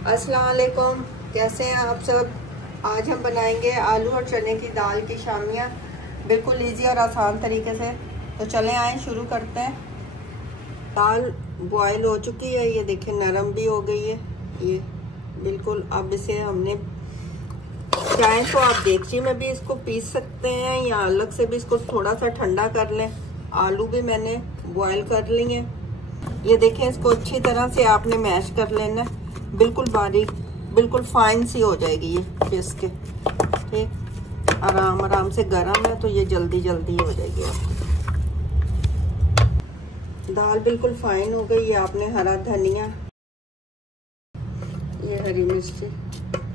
अस्सलाम वालेकुम, कैसे हैं आप सब। आज हम बनाएंगे आलू और चने की दाल की शामियाँ, बिल्कुल इजी और आसान तरीके से। तो चलें आए शुरू करते हैं। दाल बॉयल हो चुकी है, ये देखें नरम भी हो गई है ये बिल्कुल। अब इसे हमने चाहे तो आप देगची में भी इसको पीस सकते हैं या अलग से भी इसको थोड़ा सा ठंडा कर लें। आलू भी मैंने बॉयल कर लिए। ये देखें, इसको अच्छी तरह से आपने मैश कर लेना, बिल्कुल बारीक, बिल्कुल फाइन सी हो जाएगी ये पीस के। ठीक, आराम आराम से गर्म है तो ये जल्दी जल्दी हो जाएगी आपको। दाल बिल्कुल फाइन हो गई। ये आपने हरा धनिया, ये हरी मिर्ची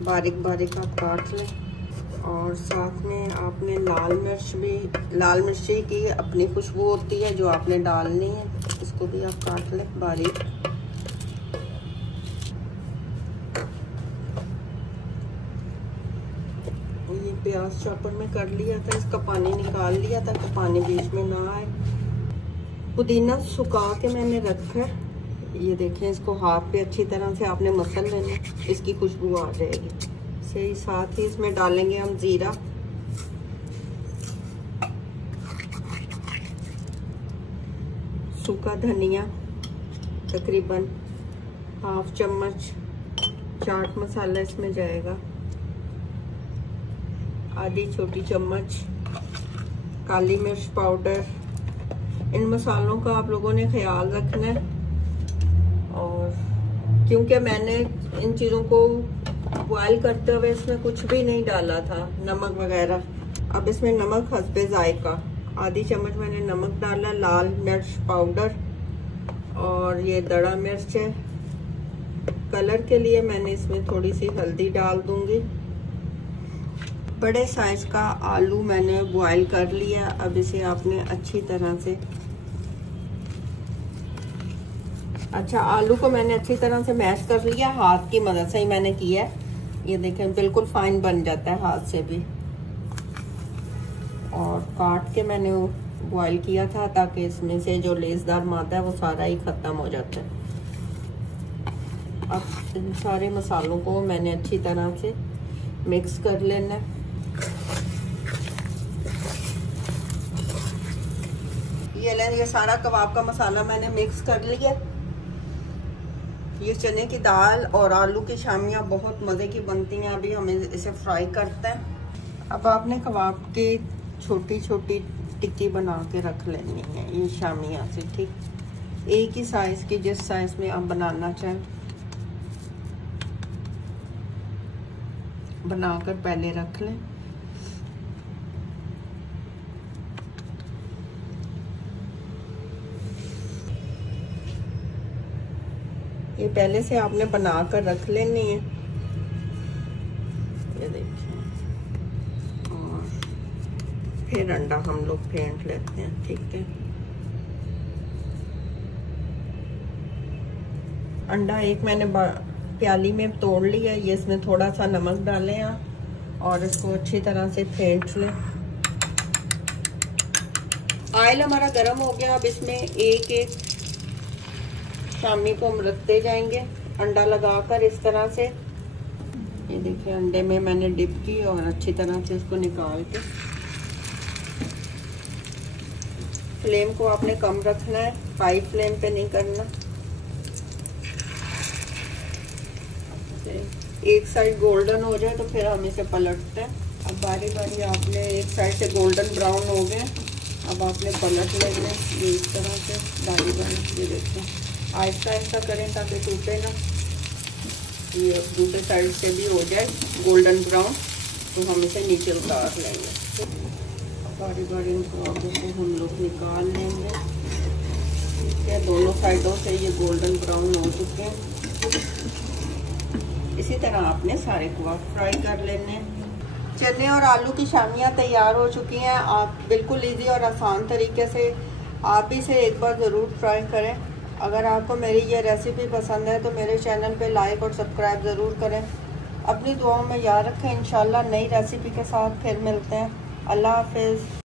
बारीक बारीक आप काट लें, और साथ में आपने लाल मिर्ची की अपनी खुशबू होती है जो आपने डालनी है, इसको भी आप काट लें बारीक। ये प्याज चॉपर में कर लिया था, इसका पानी निकाल लिया था कि पानी बीच में ना आए। पुदीना सुखा के मैंने रखा है, ये देखें, इसको हाथ पे अच्छी तरह से आपने मसल लेना, इसकी खुशबू आ जाएगी। सही, साथ ही इसमें डालेंगे हम जीरा, सूखा धनिया तकरीबन हाफ चम्मच, चाट मसाला इसमें जाएगा आधी छोटी चम्मच, काली मिर्च पाउडर। इन मसालों का आप लोगों ने ख्याल रखना है, और क्योंकि मैंने इन चीज़ों को बॉयल करते हुए इसमें कुछ भी नहीं डाला था, नमक वगैरह। अब इसमें नमक हस्बे जायका, आधी चम्मच मैंने नमक डाला, लाल मिर्च पाउडर, और ये दड़ा मिर्च है। कलर के लिए मैंने इसमें थोड़ी सी हल्दी डाल दूंगी। बड़े साइज का आलू मैंने बॉयल कर लिया। अब इसे आपने अच्छी तरह से, अच्छा, आलू को मैंने अच्छी तरह से मैश कर लिया, हाथ की मदद से ही मैंने किया है। ये देखें, बिल्कुल फाइन बन जाता है हाथ से भी। और काट के मैंने बॉयल किया था ताकि इसमें से जो लेसदार मादा है वो सारा ही खत्म हो जाता है। अब इन सारे मसालों को मैंने अच्छी तरह से मिक्स कर लेना। ये सारा कबाब का मसाला मैंने मिक्स कर लिया। ये चने की दाल और आलू की शामियाँ बहुत मज़े की बनती हैं। अभी हम इसे फ्राई करते हैं। अब आपने कबाब की छोटी छोटी टिक्की बना के रख लेनी है ये शामियाँ से। ठीक, एक ही साइज़ की, जिस साइज़ में आप बनाना चाहें बनाकर पहले रख लें। ये पहले से आपने बनाकर रख लेनी है, ये देखिए। और फिर अंडा हम लोग फेंट लेते हैं। ठीक है, अंडा एक मैंने प्याली में तोड़ लिया। ये इसमें थोड़ा सा नमक डालें आप, और इसको अच्छी तरह से फेंट लें। ऑयल हमारा गर्म हो गया। अब इसमें एक एक शामी को हम रखते जाएंगे, अंडा लगाकर इस तरह से। ये देखिए, अंडे में मैंने डिप की और अच्छी तरह से इसको निकाल के। फ्लेम को आपने कम रखना है, हाई फ्लेम पे नहीं करना। एक साइड गोल्डन हो जाए तो फिर हम इसे पलटते हैं। अब बारी बारी आपने, एक साइड से गोल्डन ब्राउन हो गए, अब आपने पलट लेना ये इस तरह से बारी बारी। ये देखिए, आहिस्ता आहिस्ता करें ताकि टूटे ना। ये दूसरे साइड से भी हो जाए गोल्डन ब्राउन तो हम इसे नीचे उतार लेंगे। बारी बारी इनको आगे से हम लोग निकाल लेंगे। ठीक है, दोनों साइडों से ये गोल्डन ब्राउन हो चुके हैं। इसी तरह आपने सारे को आप फ्राई कर लेने। चने और आलू की शामियाँ तैयार हो चुकी हैं। आप बिल्कुल इजी और आसान तरीके से आप इसे एक बार ज़रूर ट्राई करें। अगर आपको मेरी ये रेसिपी पसंद है तो मेरे चैनल पे लाइक और सब्सक्राइब ज़रूर करें। अपनी दुआओं में याद रखें। इंशाल्लाह नई रेसिपी के साथ फिर मिलते हैं। अल्लाह हाफिज़।